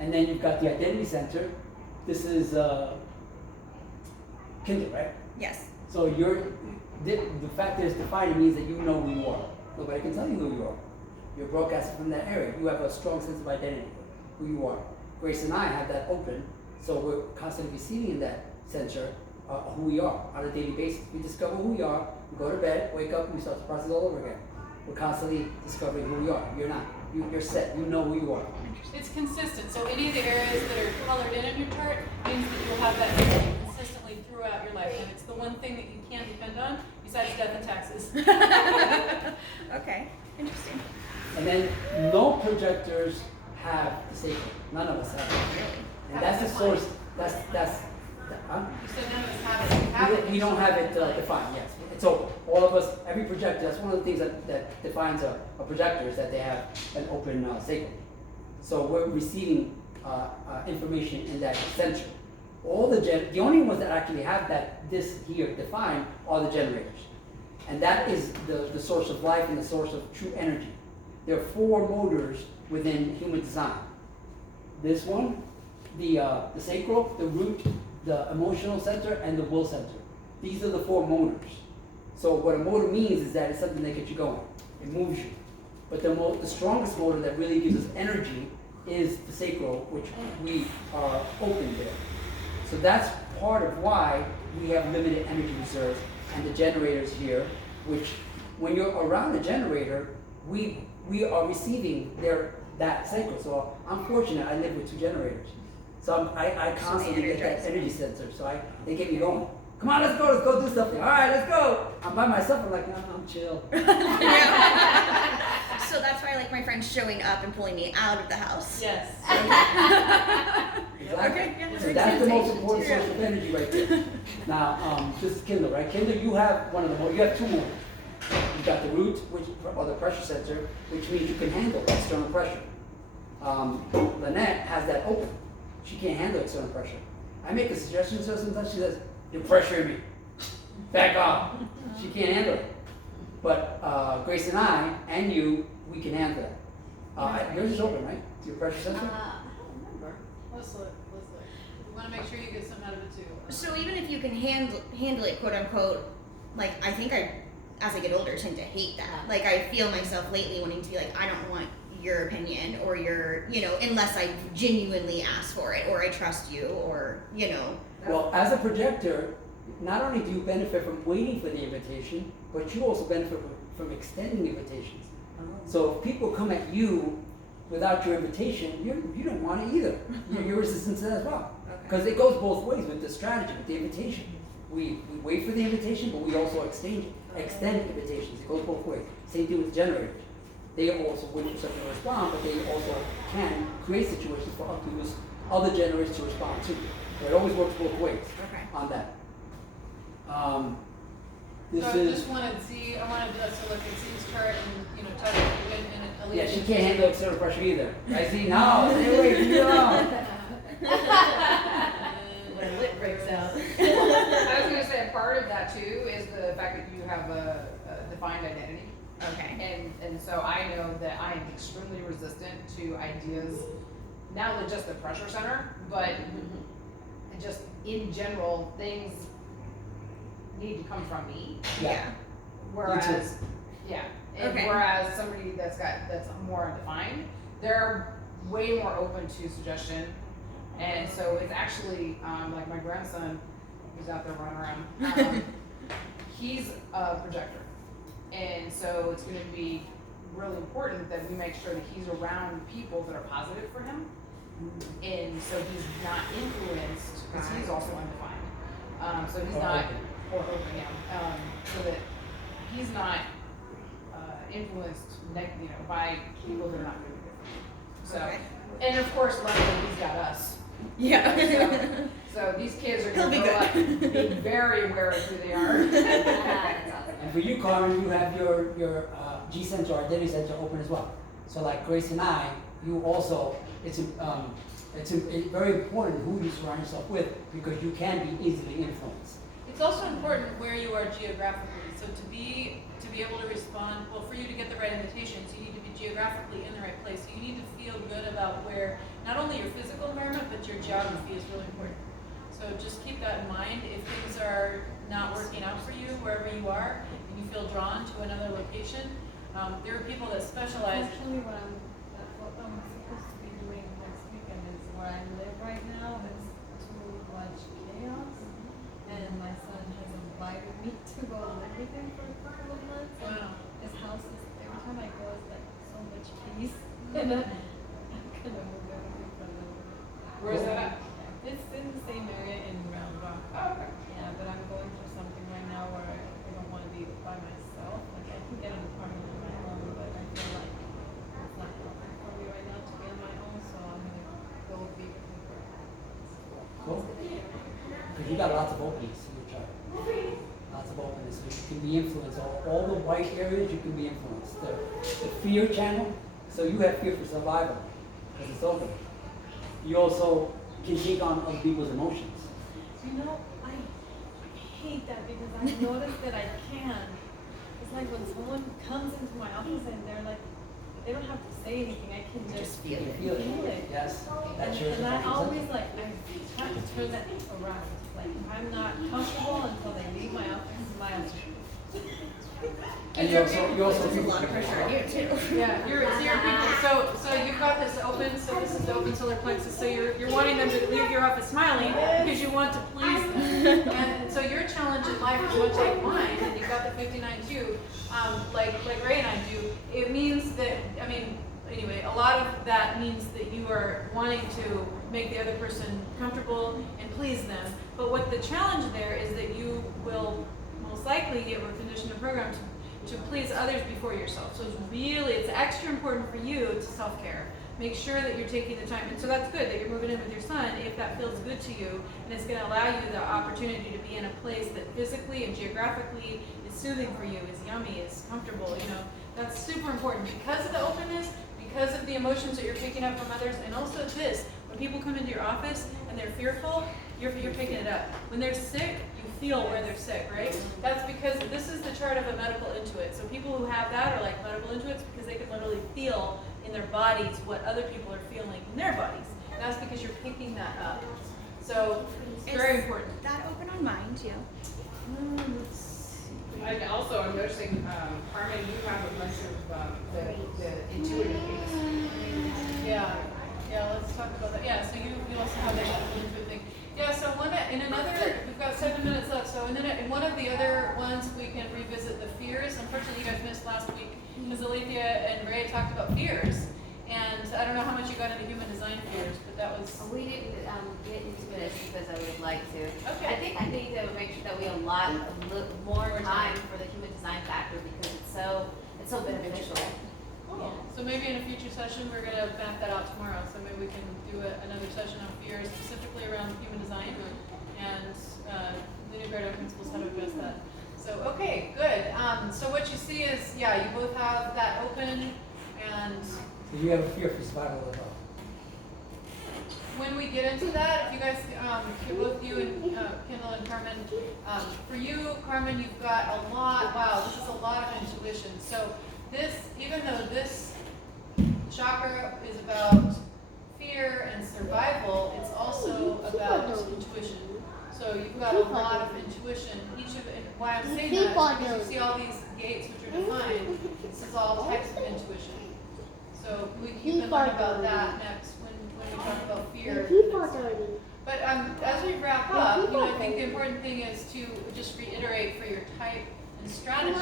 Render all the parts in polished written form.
And then you've got the identity center. This is Kindle, right? Yes. So the fact that it's defined means that you know who you are. Nobody can tell you who you are. You're broadcasted from that area. You have a strong sense of identity, who you are. Grace and I have that open, so we're constantly receiving in that center who we are on a daily basis. We discover who we are, we go to bed, wake up, and we start the process all over again. We're constantly discovering who we are. You're not. You're set. You know who you are. It's consistent. So any of the areas that are colored in your chart means that you'll have that energy consistently throughout your life. And it's the one thing that you can depend on besides death and taxes. Okay, interesting. And then no projectors have the sacred. None of us have it. And that's the source. That's huh? You said none of us have it. We don't have it defined, yes. So all of us, every projector, that's one of the things that defines a projector is that they have an open sacral. So we're receiving information in that center. The only ones that actually have this here defined are the generators. And that is the source of life and the source of true energy. There are 4 motors within human design. This one, the sacral, the root, the emotional center, and the will center. These are the 4 motors. So what a motor means is that it's something that gets you going. It moves you. But the strongest motor that really gives us energy is the sacral, which we are open there. So that's part of why we have limited energy reserves and the generators here, which when you're around a generator, we are receiving that sacral. So I'm fortunate, I live with 2 generators. So I constantly get that energy sensor. So they get me going. Come on, let's go do something. All right, let's go. I'm by myself. I'm like, no, I'm chill. So that's why I like my friends showing up and pulling me out of the house. Yes. Exactly. Okay, yeah, So that's the most important source of energy right there. Now, this is Kindle, right? Kindle, you have one of the more. You have 2 more. You've got the root, or the pressure sensor, which means you can handle external pressure. Lynette has that open. She can't handle external pressure. I make a suggestion to her sometimes. She says, "You're pressuring me. Back off." She can't handle it. But Grace and I, and you, we can handle it. Yours is open, right? Your pressure sensor? I don't remember. Let's look. We want to make sure you get something out of it too. So even if you can handle it, quote unquote, like I think as I get older, tend to hate that. Like I feel myself lately wanting to be like, I don't want your opinion or your, unless I genuinely ask for it or I trust you or, Well, as a projector, not only do you benefit from waiting for the invitation, but you also benefit from extending invitations. So if people come at you without your invitation, you don't want it either. You're resistant to that as well. Because it goes both ways with the strategy, with the invitation. We wait for the invitation, but we also extend invitations. It goes both ways. Same thing with generators. They also wait for something to respond, but they also can create situations for other generators to respond to. So it always works both ways on that. This So I is just wanted I wanted us to look at Z's chart and try to win and alleviate. she can't handle external pressure either. I see. No, stay away, leave me alone. When lip breaks out. I was going to say a part of that too is the fact that you have a defined identity. Okay. And so I know that I am extremely resistant to ideas, not only just the pressure center, but just in general, things need to come from me. Yeah. Whereas, yeah, and Okay. whereas somebody that's more undefined, they're way more open to suggestion. And so it's actually, like my grandson, who's out there running around, he's a projector. And so it's gonna be really important that we make sure that he's around people that are positive for him. And so he's not influenced, because he's also undefined. So he's not, or open, yeah, so that he's not influenced by people that are not good for him. So, Okay. and of course, luckily he's got us. Yeah. So these kids are He'll going be to grow up good. being very aware of who they are. And for you, Carmen, you have your G center or identity center open as well. So like Grace and I, you also, it's very important who you surround yourself with because you can be easily influenced. It's also important where you are geographically. So to be be able to respond, well, for you to get the right invitations, you need to be geographically in the right place. So you need to feel good about where, not only your physical environment, but your geography is really important. So just keep that in mind. If things are not working out for you, wherever you are, and you feel drawn to another location, there are people that specialize. Actually, what I'm supposed to be doing next weekend is where I live right now is to watch chaos, and my son has invited me to go live with him for a couple of months. And Wow. his house is, every time I go, it's like so much peace, and I'm gonna move everything for a little bit. Where is that at? It's in the same area in Round Rock. Oh, okay. Yeah, but I'm going through something right now where I don't want to be by myself. Like I can get an apartment on my own, but I feel like it's not working for me right now to be on my own. So I'm gonna go be with him for a while. Cool. Because you got lots of openings in your chart. Lots of openings, so you can be influenced. All the white areas, you can be influenced. The fear channel, so you have fear for survival, because it's open. You also can take on other people's emotions. You know, I hate that because I noticed that I can. It's like when someone comes into my office and they're like, they don't have to say anything. I can just feel it. Feel it. Yes, that's yours. And I always like, I try to turn that around. Like, I'm not comfortable until they leave my office. My office. And you also There's a lot of pressure on you too. Yeah, you're people. So you've got this open. So this is the open solar plexus. So you're wanting them to leave your office smiling because you want to please them. And so your challenge in life is much like mine, and you've got the 59 too. Like Ray and I do. It means that, I mean, anyway, a lot of that means that you are wanting to make the other person comfortable and please them. But what the challenge there is that you will most likely get conditioned and programmed to please others before yourself. So it's extra important for you to self-care. Make sure that you're taking the time, and so that's good that you're moving in with your son if that feels good to you, and it's going to allow you the opportunity to be in a place that physically and geographically is soothing for you, is yummy, is comfortable. You know, that's super important because of the openness, because of the emotions that you're picking up from others, and also this: when people come into your office and they're fearful, you're picking it up. When they're sick, you feel where they're sick, right? That's because this is the chart of a medical intuit. So people who have that are like medical intuits because they can literally feel in their bodies what other people are feeling in their bodies. And that's because you're picking that up. So it's very important. That open on mine too. And also, I'm noticing, Carmen, you have a bunch of the intuitive things. Yeah, let's talk about that. Yeah, so you also have that intuitive thing. Yeah, so we've got 7 minutes left, so in one of the other ones we can revisit the fears. Unfortunately, you guys missed last week because Alethea and Ray talked about fears. And I don't know how much you got into human design fears, but that was... We didn't get into this because I would like to. Okay. I think I need to make sure that we allot more time for the human design factor because it's so beneficial. Cool. So maybe in a future session, we're going to map that out tomorrow. So maybe we can do another session on fears specifically around human design and the new Grado principles, how to address that. So, okay, good. So what you see is, you both have that open, and So you have a fear for survival as well. when we get into that, if you guys, both you and Kendall and Carmen, for you, Carmen, you've got a lot, this is a lot of intuition. So this, even though this chakra is about fear and survival, it's also about intuition. So you've got a lot of intuition. And why I'm saying that is because you see all these gates which are defined. This is all types of intuition. So you can learn about that next when we talk about fear. But as we wrap up, I think the important thing is to just reiterate for your type and strategy.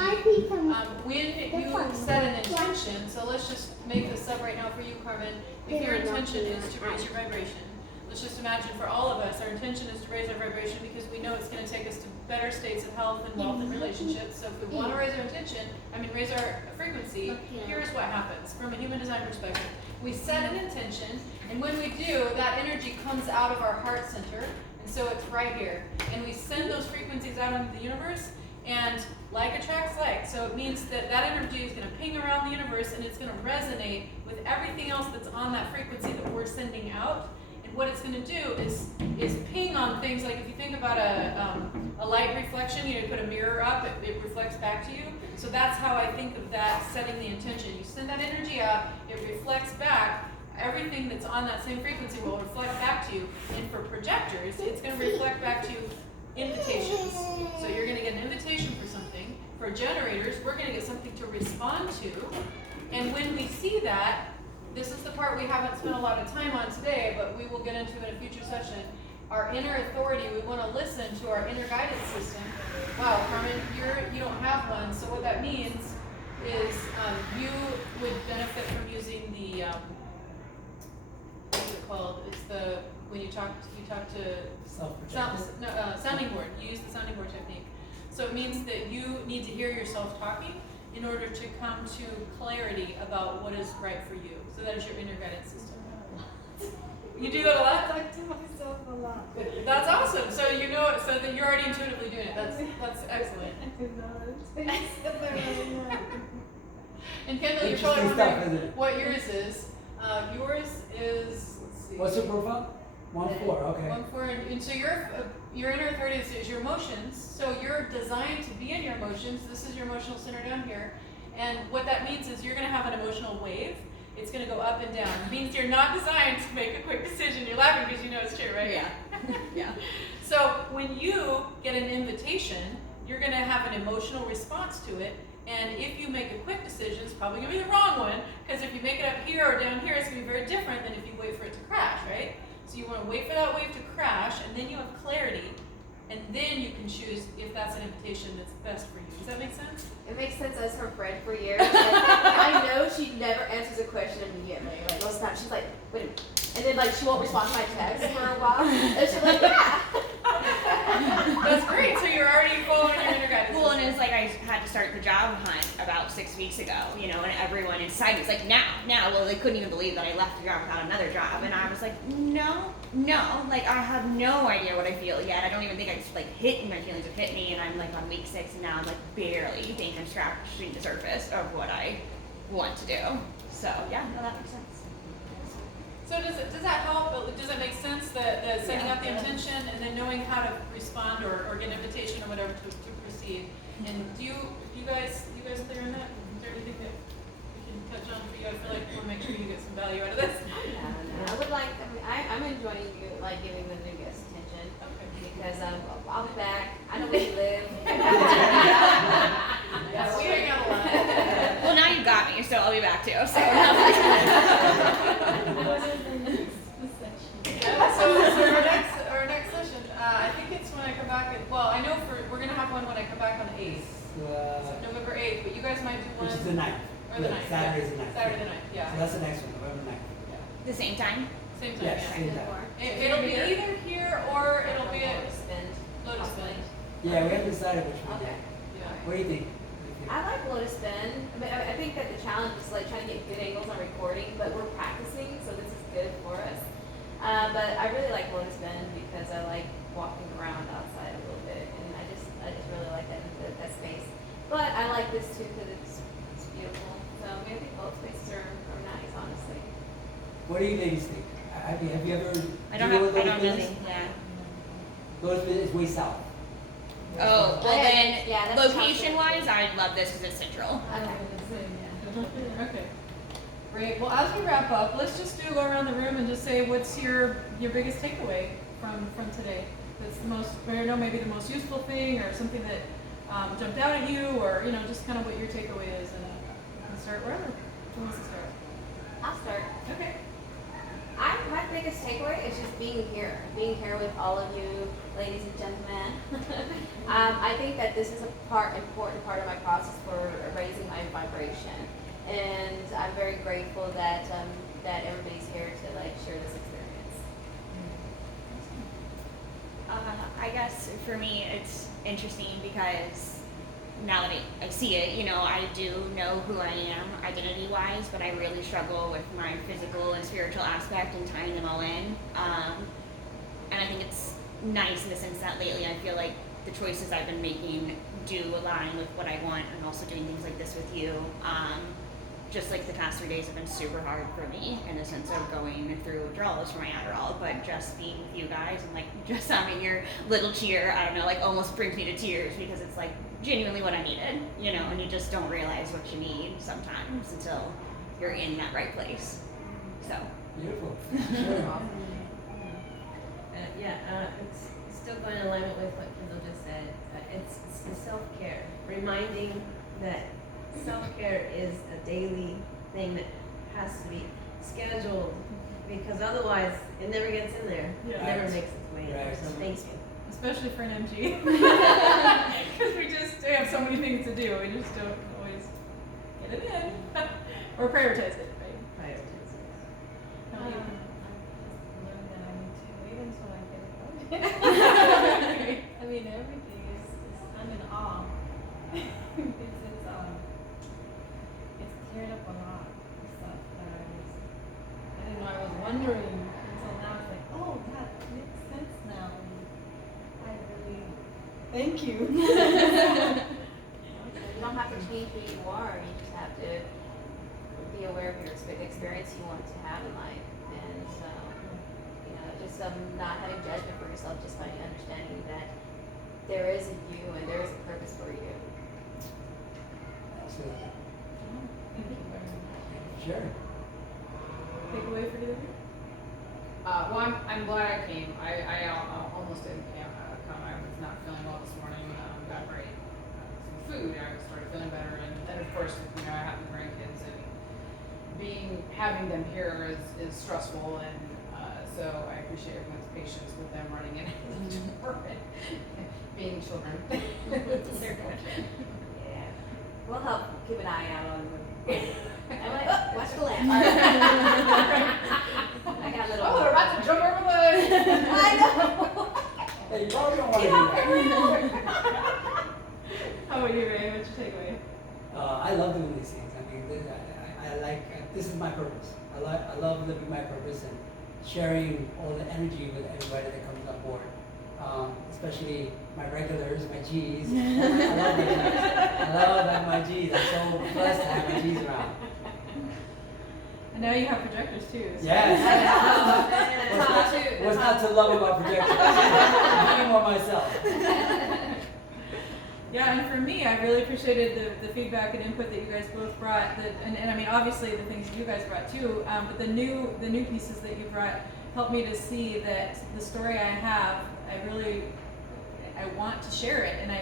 When you set an intention, so let's just make this up right now for you, Carmen. If your intention is to raise your vibration, let's just imagine for all of us, our intention is to raise our vibration because we know it's going to take us to better states of health and wealth and relationships. So if we want to raise our raise our frequency, here's what happens from a human design perspective. We set an intention, and when we do, that energy comes out of our heart center, and so it's right here. And we send those frequencies out into the universe, and like attracts like. So it means that that energy is going to ping around the universe, and it's going to resonate with everything else that's on that frequency that we're sending out. And what it's gonna do is ping on things, like if you think about a light reflection, you put a mirror up, it reflects back to you. So that's how I think of that, setting the intention. You send that energy out, it reflects back. Everything that's on that same frequency will reflect back to you. And for projectors, it's gonna reflect back to you invitations. So you're gonna get an invitation for something. For generators, we're gonna get something to respond to. And when we see that, this is the part we haven't spent a lot of time on today, but we will get into in a future session. Our inner authority, we want to listen to our inner guidance system. Wow, Carmen, you don't have one, so what that means is you would benefit from using the what's it called? It's the when you talk to sounding board. You use the sounding board technique. So it means that you need to hear yourself talking in order to come to clarity about what is right for you. So that is your inner guidance system. You do that a lot? I talk to myself a lot. That's awesome. So you know, so that you're already intuitively doing it. That's excellent. And Kendall, you're probably Interesting stuff, wondering isn't it? what yours is. Yours is, let's see. What's your profile? 1-4, okay. 1-4, and so your inner authority is your emotions. So you're designed to be in your emotions. This is your emotional center down here. And what that means is you're going to have an emotional wave. It's going to go up and down. It means you're not designed to make a quick decision. You're laughing because you know it's true, right? Yeah. Yeah. So when you get an invitation, you're going to have an emotional response to it. And if you make a quick decision, it's probably going to be the wrong one. Because if you make it up here or down here, it's going to be very different than if you wait for it to crash, right? So you want to wait for that wave to crash, and then you have clarity. And then you can choose if that's an invitation that's best for you. Does that make sense? It makes sense as her friend for years. And I know she never answers a question immediately. Like most of the time, she's like, wait a minute. And then like she won't respond to my text for a while. And she's like, yeah. That's great. So you're already following your inner guidance. Well, and it's like I had to start the job hunt about 6 weeks ago, and everyone inside me was like, now. Well, they couldn't even believe that I left the job without another job, and I was like, no, like I have no idea what I feel yet. I don't even think I just my feelings have hit me, and I'm like on week 6, and now I'm like barely think I'm scratching the surface of what I want to do. So yeah, no, that makes sense. So does that help? Does that make sense that setting out the intention and then knowing how to respond or get an invitation or whatever to proceed? And do you guys clear on that? Is there anything that we can touch on for you? I feel like we want to make sure you get some value out of this. I would like. I'm enjoying you giving the new guest attention. Okay. Because I'll be back. I know where you live. Yeah, we hang out a lot. Well, now you got me, so I'll be back too. So. Yeah, so our next session, I think it's when I come back. I know we're gonna have one when I come back on the 8th, November 8th. But you guys might do one. Which is the 9th. Or the 9th. Saturday's the 9th. Saturday the 9th. Yeah. So that's the next one, November 9th. The same time? Same time. Yes, Yeah. same time. It'll be either here or it'll be at Spend. Lotus Bend. Yeah, we haven't decided which one Okay. yet. Yeah. What do you think? I like Lotus Bend. I think that the challenge is trying to get good angles on recording, but we're practicing, so this is good for us. But I really like Lotus Bend because I like walking around outside a little bit, and I just really like that space. But I like this too because it's beautiful. So I think both spaces are nice, honestly. What do you ladies think? Have you ever? I don't really, yeah. Lotus Bend is way south. Oh, well then, Yeah, that's location-wise, I love this because it's central. Okay. Great. Well, as we wrap up, let's just go around the room and just say what's your biggest takeaway from today. That's the most, maybe the most useful thing or something that jumped out at you, or just kind of what your takeaway is, and you can start wherever. Who wants to start? I'll start. Okay. My biggest takeaway is just being here with all of you, ladies and gentlemen. I think that this is important part of my process for raising my vibration, and I'm very grateful that everybody's here to share this experience. I guess for me it's interesting because now that I see it, I do know who I am identity-wise, but I really struggle with my physical and spiritual aspect and tying them all in. And I think it's nice in the sense that lately I feel like the choices I've been making do align with what I want, and also doing things like this with you. just like the past 3 days have been super hard for me in the sense of going through withdrawals for my Adderall, but just being with you guys and like just having your little cheer, I don't know, like almost brings me to tears because it's like genuinely what I needed, you know, and you just don't realize what you need sometimes until you're in that right place. So. Beautiful. Sure. It's still going in alignment with what Kendall just said. It's the self-care, reminding that self-care is a daily thing that has to be scheduled, because otherwise it never gets in there. Yeah. It never makes its way in there. Right. So thank you. Especially for an MG. Because we have so many things to do. We just don't always get it in. Or prioritize it, right? Priorities. How about you? Just learn that I need to wait until I get it going. I mean, everything is I'm in awe. It's cleared up a lot of stuff that I didn't know I was wondering until now. It's like, oh, that makes sense now. And I really thank you. You don't have to change who you are. You just have to be aware of your experience you want to have in life, and you know, just not having judgment for yourself, just by understanding that there is a you and there is a purpose for you. Absolutely. Thank you very much. Sure. Takeaway for you? Well, I'm glad I came. I almost didn't come. I was not feeling well this morning. Got some food. I started feeling better, and then of course, you know, I have the grandkids, and having them here is stressful, and so I appreciate everyone's patience with them running in and door and being children. They're good. Yeah. We'll help keep an eye out on them. I'm like, oh, watch the lamp. I got a little. Oh, they're about to jump over the. I know. Hey, you probably don't want to do that. How about you, Ray? What's your takeaway? I love doing these things. I mean, I like, this is my purpose. I love living my purpose and sharing all the energy with everybody that comes on board. Especially my regulars, my G's. I love my G's. I love my G's. I'm so blessed to have my G's around. And now you have projectors too. So. Yes. What's not to love about projections? I'm more myself. Yeah, and for me, I really appreciated the feedback and input that you guys both brought. And I mean, obviously the things that you guys brought too. But the new pieces that you brought helped me to see that the story I have, I want to share it. And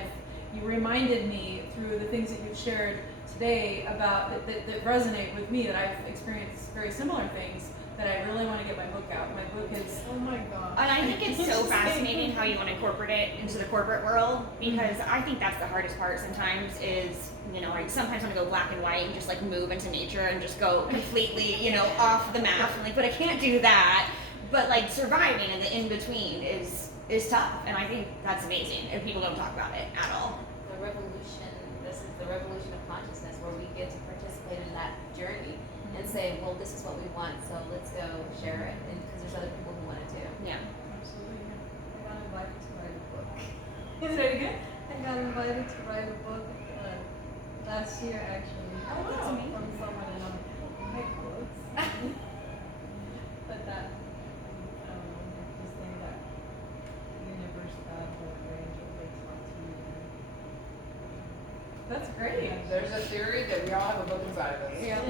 you reminded me through the things that you've shared today about that resonate with me, that I've experienced very similar things, that I really want to get my book out. My book is, oh my god. And I think it's so fascinating how you want to incorporate it into the corporate world, because I think that's the hardest part sometimes is, you know, I sometimes want to go black and white and just like move into nature and just go completely, you know, off the map. I'm like, but I can't do that. But like surviving in the in-between is tough, and I think that's amazing if people don't talk about it at all. The revolution, this is the revolution of consciousness, where we get to participate in that journey and say, well, this is what we want, so let's go share it, and because there's other people who want it too. Yeah. Absolutely. I got invited to write a book. Say it again. I got invited to write a book last year, actually. Oh, wow. From someone, and I'm like, oh, my books. But that, I don't know, this thing that the universe, God, or angel takes on to you. That's great. There's a theory that we all have a book inside of us. Yeah.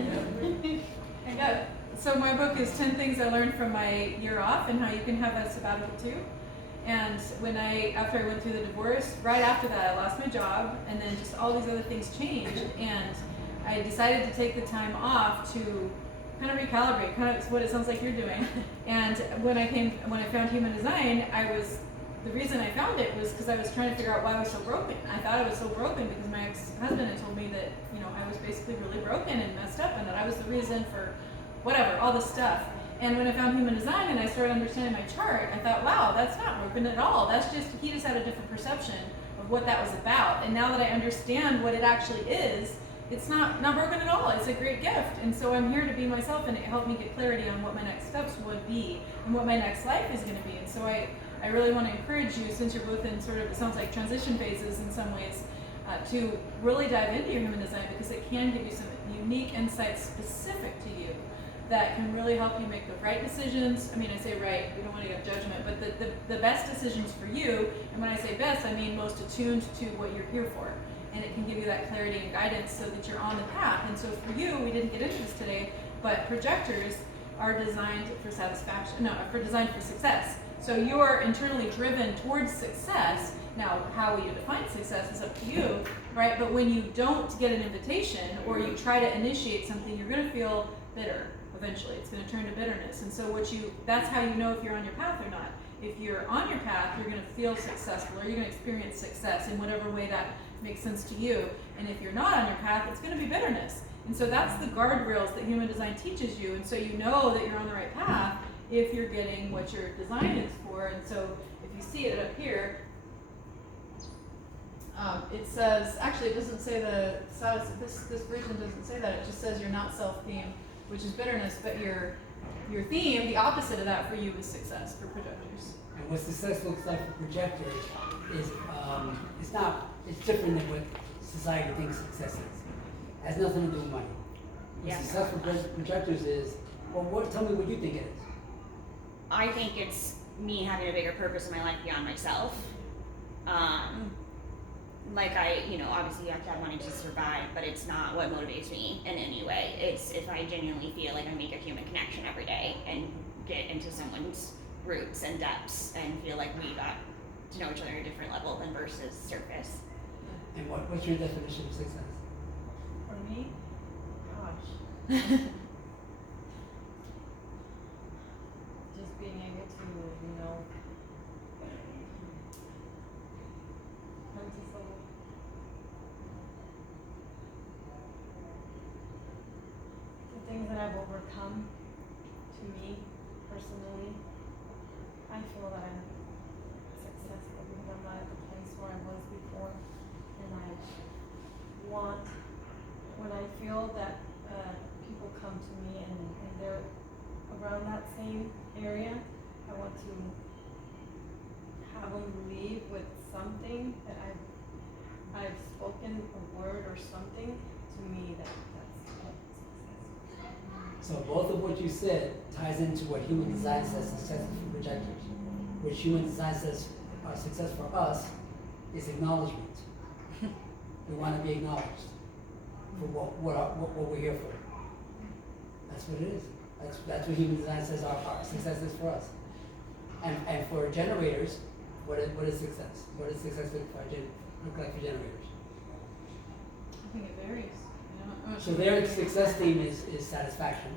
So my book is 10 Things I Learned from My Year Off, and how you can have a sabbatical too. And after I went through the divorce, right after that, I lost my job, and then just all these other things changed, and I decided to take the time off to kind of recalibrate, kind of what it sounds like you're doing. And when I found Human Design, the reason I found it was because I was trying to figure out why I was so broken. I thought I was so broken because my ex-husband had told me that, you know, I was basically really broken and messed up, and that I was the reason for whatever, all this stuff. And when I found Human Design and I started understanding my chart, I thought, wow, that's not broken at all. That's just, he just had a different perception of what that was about. And now that I understand what it actually is, it's not broken at all. It's a great gift. And so I'm here to be myself, and it helped me get clarity on what my next steps would be and what my next life is going to be. And so I really want to encourage you, since you're both in sort of, it sounds like transition phases in some ways, to really dive into your human design, because it can give you some unique insights specific to you that can really help you make the right decisions. I mean, I say right, we don't want to give judgment, but the best decisions for you, and when I say best, I mean most attuned to what you're here for. And it can give you that clarity and guidance so that you're on the path. And so for you, we didn't get into this today, but projectors are designed for designed for success. So you're internally driven towards success. Now, how you define success is up to you, right? But when you don't get an invitation or you try to initiate something, you're gonna feel bitter eventually. It's gonna turn to bitterness. And so that's how you know if you're on your path or not. If you're on your path, you're gonna feel successful, or you're gonna experience success in whatever way that makes sense to you. And if you're not on your path, it's gonna be bitterness. And so that's the guardrails that human design teaches you. And so you know that you're on the right path if you're getting what your design is for. And so if you see it up here, it says, actually it doesn't say the status, this version doesn't say that, it just says you're not self-themed, which is bitterness, but your theme, the opposite of that for you is success for projectors. And what success looks like for projectors is, it's different than what society thinks success is. It has nothing to do with money. What Yeah. success for projectors is, tell me what you think it is. I think it's me having a bigger purpose in my life beyond myself. Obviously you have to have money to survive, but it's not what motivates me in any way. It's if I genuinely feel like I make a human connection every day and get into someone's roots and depths and feel like we got to know each other at a different level than versus surface. And what's your definition of success? For me, gosh, just being able to, come to someone. The things that I've overcome, to me personally, I feel that I'm successful because I'm not at the place where I was before, and I want, when I feel that people come to me and they're around that same area, I want to have them leave with something that I've spoken a word or something to me that's successful. So both of what you said ties into what human design says success is for projectors. What human design says success for us is acknowledgement. We want to be acknowledged for what we're here for. That's what it is. That's what human design says our success is for us. And for generators, what is success? What does success look like for generators? I think it varies. So their success theme is satisfaction.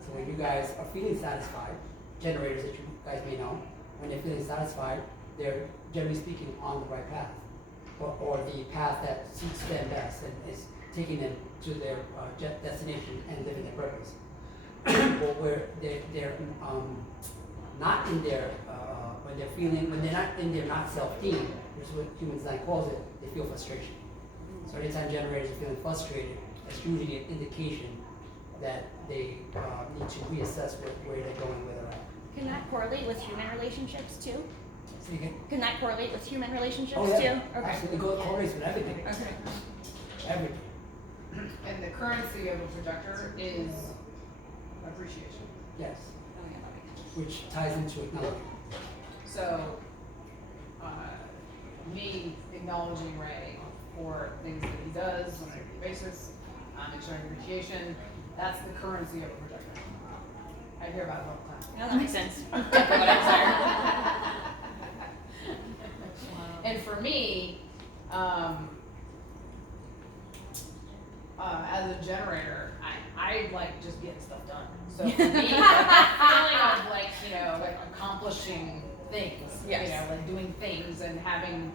So when you guys are feeling satisfied, generators that you guys may know, when they're feeling satisfied, they're generally speaking on the right path, or the path that suits them best and is taking them to their destination and living their purpose. But where they're not in their when they're not in their not self-themed, which is what human design calls it, they feel frustration. So anytime generators are feeling frustrated, that's usually an indication that they need to reassess where they're going, where they're at. Can that correlate with human relationships too? So you can, Can that correlate with human relationships oh yeah, too? Okay. absolutely, correlates with everything. Okay. Everything. And the currency of a projector is appreciation. Yes, Oh, yeah, that makes sense. which ties into acknowledgement. So, me acknowledging Ray for things that he does on a daily basis, showing appreciation, that's the currency of a projector. I hear about it all the time. Yeah, that makes sense. Definitely what I'm And for me, as a generator, I like just getting stuff done. So for me, that feeling of like accomplishing things, Yes. like doing things and having,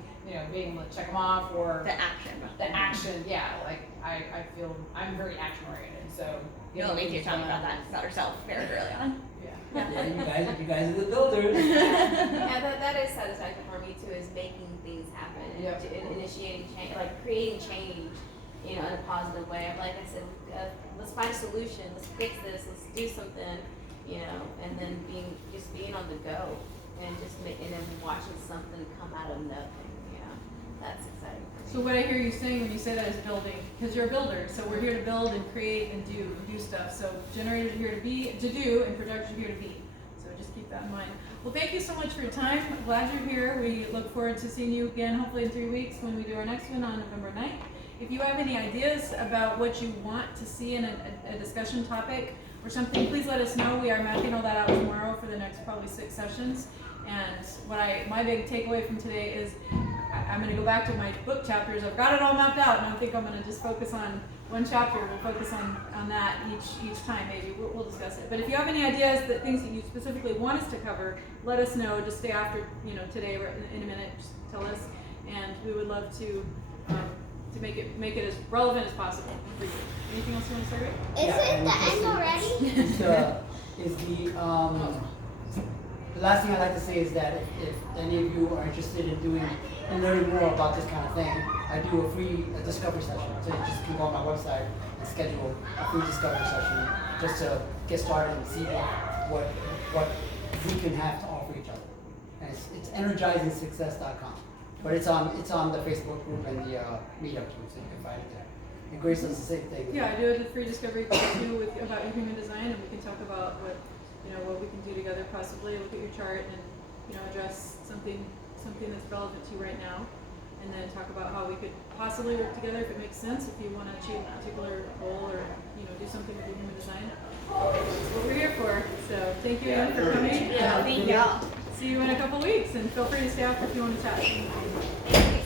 being able to check them off or the action. the action, yeah, like I feel I'm very action oriented, so. You'll need to tell me about that about herself very early on. Yeah. Yeah, you guys are the builders. Yeah, that is satisfaction for me too, is making things happen and Yep. initiating change, like creating change, in a positive way. Like I said, let's find a solution, let's fix this, let's do something, and then being on the go and and then watching something come out of nothing, that's exciting. So what I hear you saying when you say that is building, because you're a builder, so we're here to build and create and do stuff. So generators are here to do, and projectors are here to be. So just keep that in mind. Well, thank you so much for your time. I'm glad you're here. We look forward to seeing you again, hopefully in 3 weeks when we do our next one on November 9th. If you have any ideas about what you want to see in a discussion topic or something, please let us know. We are mapping all that out tomorrow for the next probably 6 sessions. And my big takeaway from today is I'm going to go back to my book chapters. I've got it all mapped out, and I think I'm going to just focus on one chapter. We'll focus on that each time. Maybe we'll discuss it. But if you have any ideas, things that you specifically want us to cover, let us know. Just stay after today or in a minute. Just tell us, and we would love to make it as relevant as possible for you. Anything else you want to say, Rick? Is it the end already? The last thing I'd like to say is that if any of you are interested in learning more about this kind of thing, I do a free discovery session. So you just can go on my website and schedule a free discovery session just to get started and see what we can have to offer each other. And it's energizingsuccess.com. But it's on the Facebook group and the meetup group, so you can find it there. And Grace does the same thing. Yeah, I do a free discovery call too about your human design, and we can talk about what we can do together, possibly look at your chart and address something that's relevant to you right now, and then talk about how we could possibly work together if it makes sense, if you want to achieve a particular goal or do something with your human design. That's what we're here for. So thank you again for coming. Yeah, thank y'all. See you in a couple weeks, and feel free to stay after if you want to chat. Thank you.